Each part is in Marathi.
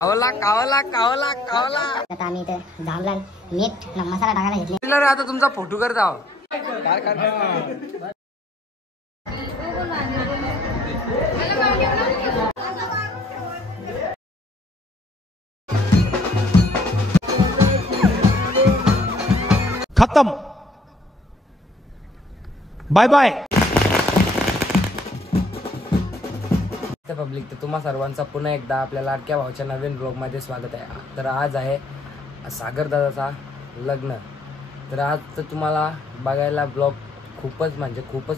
कावला कावला कावला कावला. आता आम्ही इथे जामलाल मीठ मसाला टाकायला घेतले. आता तुमचा फोटो करता खत्म. Bye bye. पब्लिक, तर तुम्हा सर्वांचा पुन्हा एकदा आपल्या लाडक्या भावाच्या नवीन ब्लॉगमध्ये स्वागत आहे. तर आज आहे सागर दादाचा लग्न. तर आज तर तुम्हाला बघायला ब्लॉग खूपच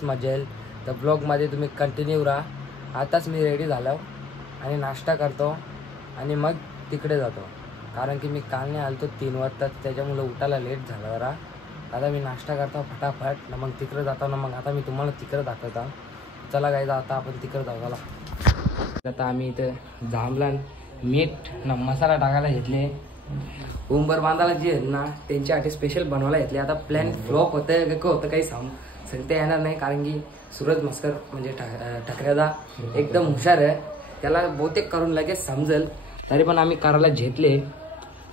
मजा येईल. तर ब्लॉगमध्ये तुम्ही कंटिन्यू राहा. आताच मी रेडी झालो आणि नाश्ता करतो आणि मग तिकडे जातो, कारण की मी काल नाही आलो 3 वाजता, त्याच्यामुळे उठायला लेट झाला जरा. आता मी नाश्ता करतो फटाफट ना, मग तिकडे जातो ना. मग आता मी तुम्हाला तिकडे दाखवतो. चला गायचा, आता आपण तिकडे जाऊ. चला. आता आम्ही इथे जांभळण मीठ ना मसाला टाकायला घेतले. उंबर बांधायला जे आहेत ना, त्यांच्यासाठी स्पेशल बनवायला घेतले. आता प्लॅन फ्लॉप होतं का होतं काही सांगता येणार नाही, कारण की सूरज मस्कर म्हणजे ठकऱ्याचा एकदम हुशार आहे. त्याला बहुतेक करून लगेच समजेल, तरी पण आम्ही करायला घेतले.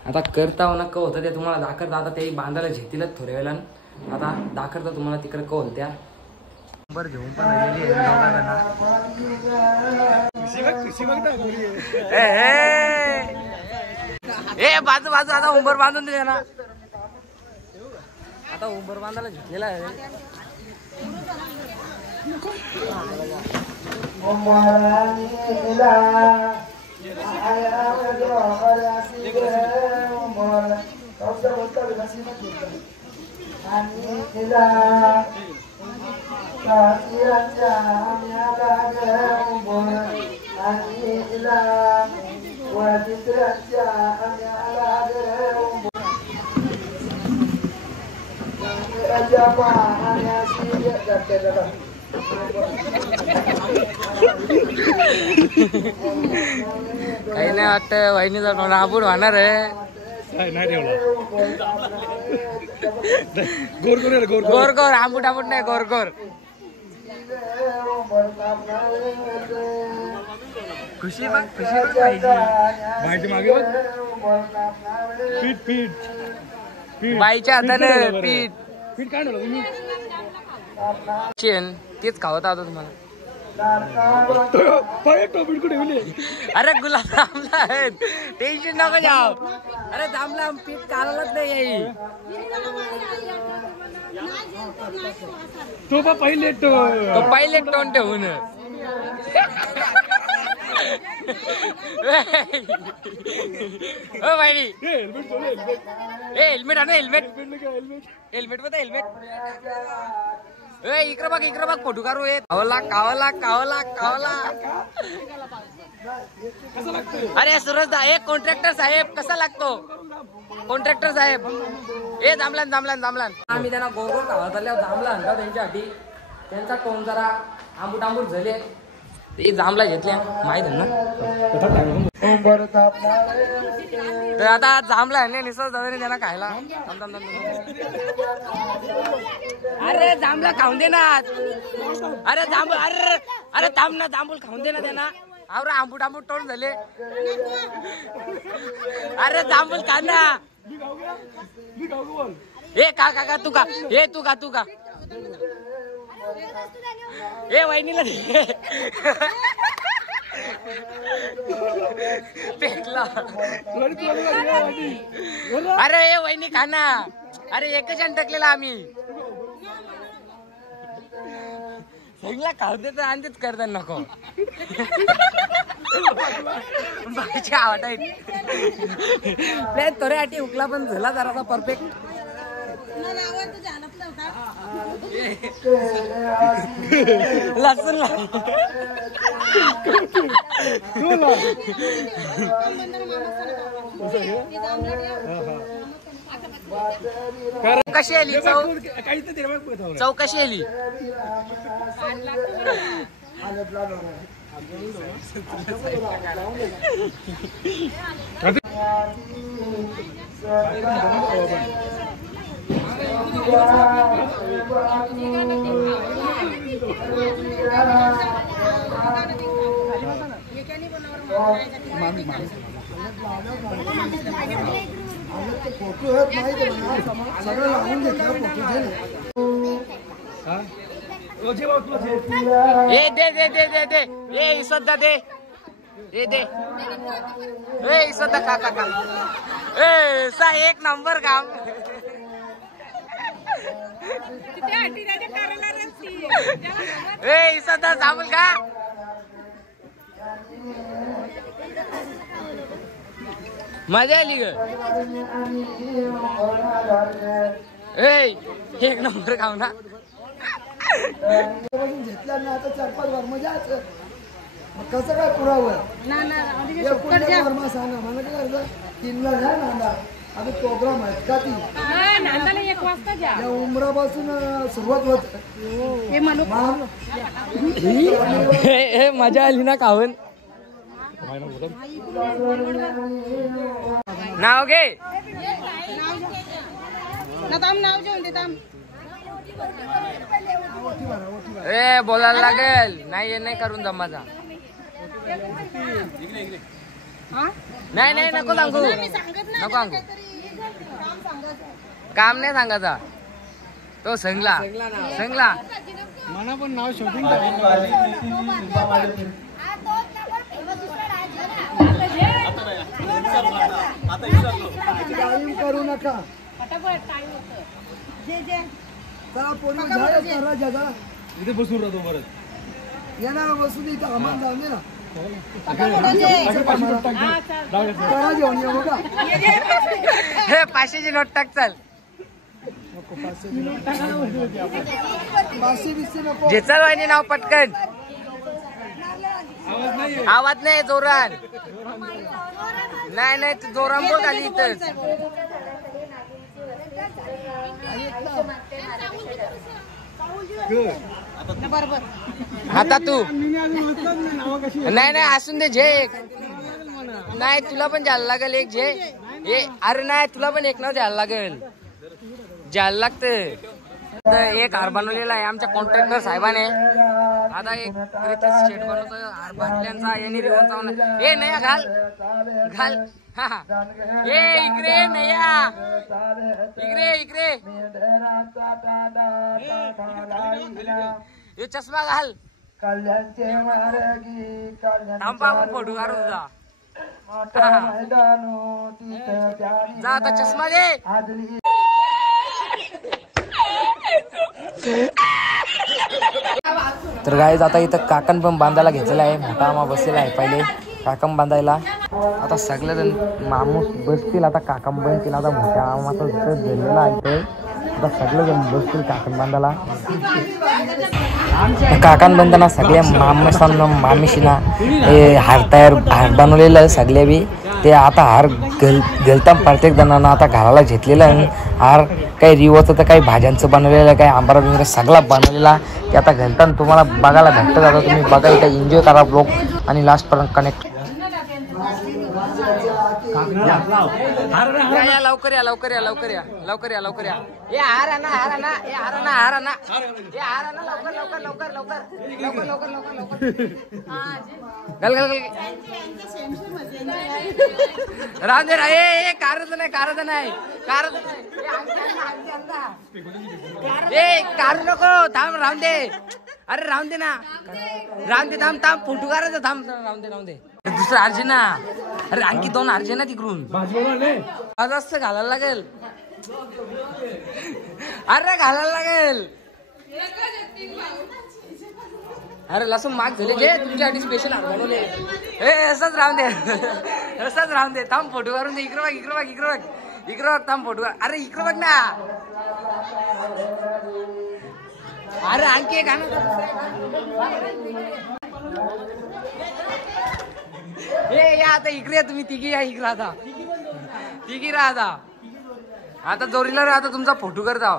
आता करता ना का होतं ते तुम्हाला दाखवता. आता ते बांधायला घेतीलच थोड्या वेळानं. आता दाखवता तुम्हाला तिकडे का होत्या उंबर घेऊन पण बाजू बाजू. आता उंबर बांधून दिले ना. आता उंबर बांधायला घेतलेला आहे. काही नाही वाटतं वहिनीचा नाबूड होणार आहे. गोर गोर आंबूट आंबूट नाही, गोर गोर. खुशी बघ, खुशी बघ माहिती मागे पीठ पीठ पीठ बाईच्या हाताने पीठ पीठ काय तुम्ही तेच खावत आता तुम्हाला. अरे गुलाब जामला आहेत, टेन्शन नको जाऊ. अरे जामला पीठ काढायलाच नाही. तो पहिले टोन ठेवून हेल्मेट आण. हेल्मेट बघा, हेल्मेट. इकडे बघ फोटो काढू. कावला कावला कावला कावला. अरे सूरज दा, एक कॉन्ट्रॅक्टर साहेब कसा लागतो? कॉन्ट्रॅक्टर साहेब जांभळण. आम्ही त्यांना गोर खावा चालल्यावर जांभळा आणला त्यांच्यासाठी. त्यांचा टोन जरा आंबूट झाले. ते जांभळा घेतल्या माहित आहे ना. तर आता जांभळा आणले निसर्ग दादाने त्यांना खायला. अरे जांभळा खाऊन दे ना. अरे जांभूळ, अरे थांब ना, जांभूळ खाऊन दे ना त्यांना. अरे आंबूट टोन झाले. अरे जांभूळ खा ना. ए का तू का ए वहिनीला पेटला. अरे ए वहिनी खा ना. अरे एकच टकलेला आम्ही सगळा खाऊ देतो आणि तेच करता नको. बाईच्या आवड प्लॅन तोऱ्यासाठी हुकला पण झाला जरासा परफेक्ट. लसूण कशी आली चव कशी आली? दे दे दे दे दे ए सध्या दे दे दे ए सध्या काका का ए सा एक नंबर काम ए सध्या थांबल का मजा आली ग ए एक नंबर काम ना घेतला ना आता 4-5 बार मजा कसं काय पुरावं वर्मा सांगा मला काय करायचं 3ला जा नांदा आता प्रोग्राम आहे का ती नांदाला 1 वाजता जा या उमरापासून सुरुवात होत हे म्हणू हे मजा आली ना खाऊन नाव घे नाव घेऊन दे ए बोलायला लागेल नाही नाही करून जमाचा नाही नाही नको सांगू नको सांगू काम नाही सांगायचा तो संगला संगला मला पण नाव शोधून करू नका चला पूर्ण झालं इथे बसून राहतो परत येणार बसून इथं आम्हाला जाऊन दे ना हे 500ची नोट टाक चल 500 नको जेचल वाहिनी नाव पटकन आवाज नाही जोरान नाही नाही तू जोरान बोल खाली इथं आता तू नाही नाही असून दे झे नाही तुला पण जायला लागेल एक झे अरे नाही तुला पण एक नाव द्यायला लागेल जायला लागतं एक हार बनवलेला आहे आमच्या कॉन्ट्रॅक्टर साहेबाने आता एक शेट बनवतो हार बाटल्यांचा यांनी रिवॉर्ड ए नाही घाल घाल ए इकडे नया इकडे इकडे हे चष्मा घाल थांबा फोटो काढू तुझा जा आता चष्मा दे तर गाईज आता इथं काकण पण बांधायला घेतलेला आहे मोठा आम्हा बसलेला आहे पहिले काकम बांधायला आता सगळेजण माणूस बसतील आता काकम बनतील आता मोठ्या आम्हाला झालेला आहे आता सगळेजण बसतील काकण बांधायला काकण बांधताना सगळ्या मामासांना मामीशीना हार बनवलेलं सगळे बी ते आता हार घालता प्रत्येक जणांना आता घालायला घेतलेलं आहे हार काही रिवोचं तर काही भाज्यांचं बनवलेलं काही आंबारा बिंबरा सगळा बनवलेला ते आता घालताना तुम्हाला बघायला भेटतं आता तुम्ही बघा इथं एन्जॉय करा ब्लॉग आणि लास्टपर्यंत कनेक्ट या लवकर या लवकर या लवकर या लवकर या लवकर या ए हार आणा हार आणा ए हार आणा हार आणा ए हार आणा लवकर लवकर लवकर लवकर लवकर लवकर लवकर गल गल गल राम दे रा ए कारच नाही कारच नाही कारच ए कार नको थांब राम दे अरे राम दे ना राम दे थांब थांब फोटो काढायचं थांब राम दे दुसरं अर्जुना अरे आणखी 2 अर्जुना तिकडून आज असं घालायला लागेल अरे घालायला लागेल अरे लसूण माग झाले जे तुमच्यासाठी स्पेशल बनवले हे असंच राहून दे असंच राहून दे थांब फोटो काढून दे इकडं बघ इकडं बघ इकडं बघ इकडं बघ थांब फोटो अरे इकडं बघ ना अरे आणखी एक हे या आता इकडे तुम्ही तिघी या इकडे आता तिघी राहा आता जोरीला राहता तुमचा फोटो करता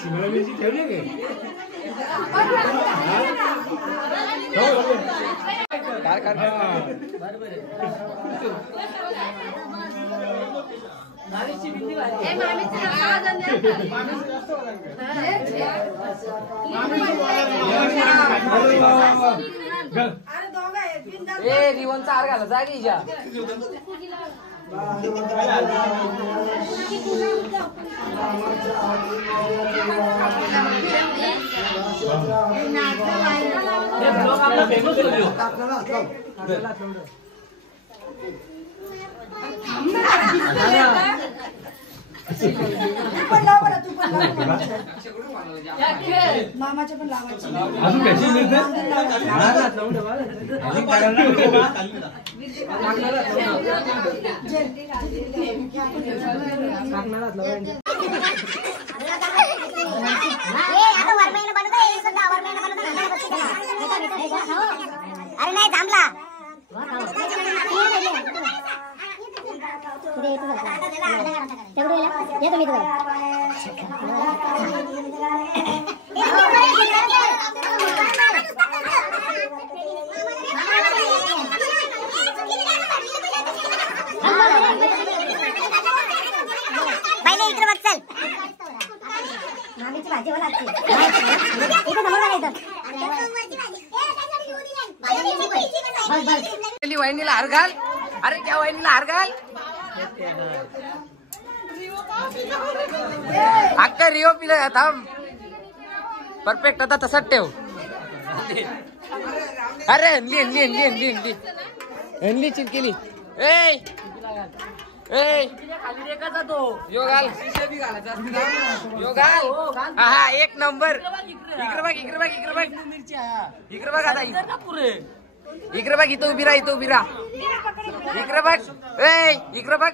शिमला मिरची ठेवली काय रिवनचा हार घाला जागीच्या मामाच्या पण लावायची अजून कशी मिळते अरे नाही थांबला पहिले इकडे बघ चल मामीची भाजी बोलायची इथे समोर बघायचं वहिनीला हार घाल अरे क्या वहिनीला हार घाल अक्का रिओ पिला थांब परफेक्ट आता तसाच ठेव अरे हनली चिरकेली ए यो घाल हा एक नंबर इकडे बघ आता इकडे बघ इथं उभी राहा इकडे बघ इकडे बघ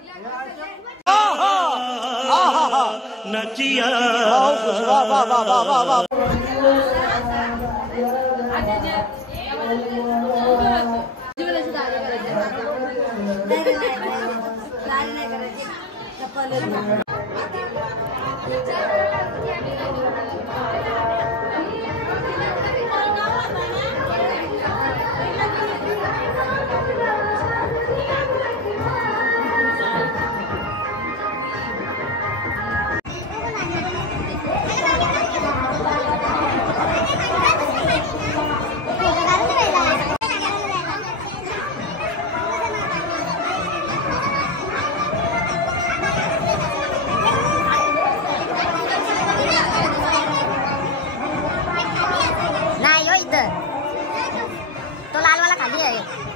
तो लाल वाला खाली आहे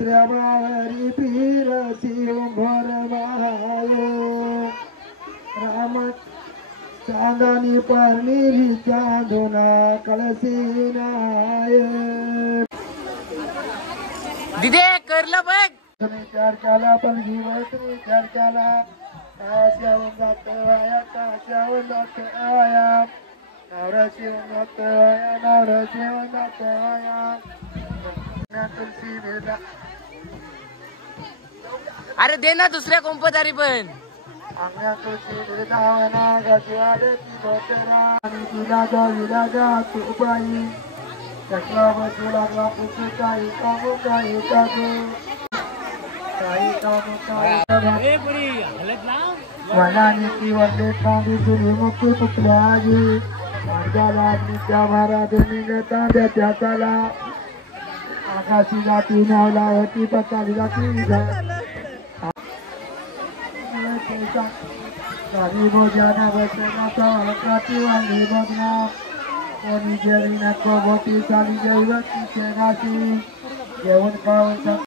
श्रमावरी पीरसी उंभर महालो राम चांदनी परनिरी चांदुना कळसी नाय दिदे करलं बघ विचार केला पण जीवत विचार केला काश्याहून जात वाया काश्याहून जात वाया नवराशीहून जात वाया नवराशीहून जात वाया तुलसी वेदा अरे दे ना दुसऱ्या कोंपदारी पण आम्या तुलसी वेदावना गजवाडती भोतरा आणि विलाजा तुपाई कसला बसू लागला पुसू काही कामू काही कागू काही कामू काही वनानी ती वरले कांदी तुझी मुक्ती तुकल्याजी मार्गाला त्या महाराजांनी तांब्या त्याचाला आकाशी जाती नावला होती पताली जाती गाडी भोजना बसनाचा काठी वांगी बघना कोणी जेवी नको बोटी चाली जैवतीचे गाठी जेवण खाऊन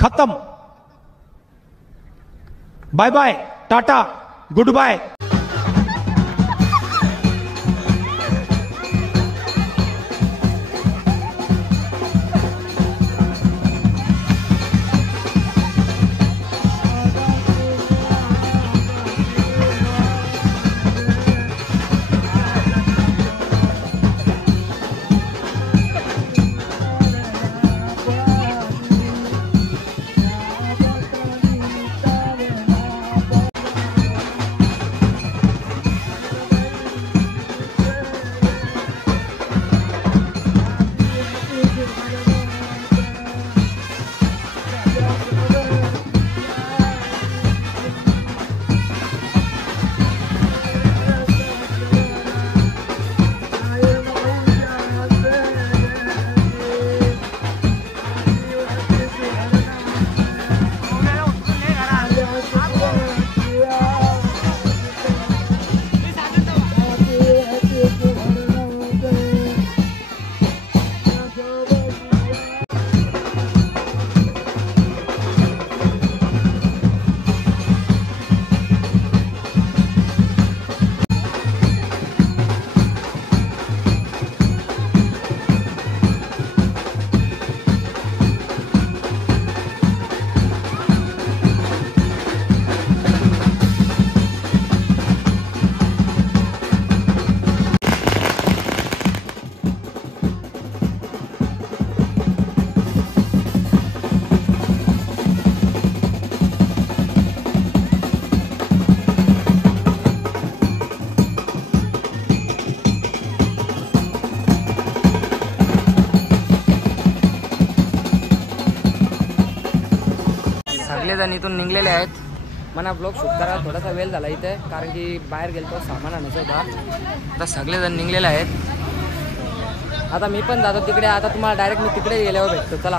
खत्म। Bye bye, tata, goodbye. सगळेजण इथून निघलेले आहेत. मला ब्लॉग शूट करायला थोडासा वेळ झाला इथे, कारण की बाहेर गेलतो सामान आणायचं होता. आता सगळेजण निघलेले आहेत. आता मी पण जातो तिकडे. आता तुम्हाला डायरेक्ट मी तिकडे गेल्यावर भेटतो. चला.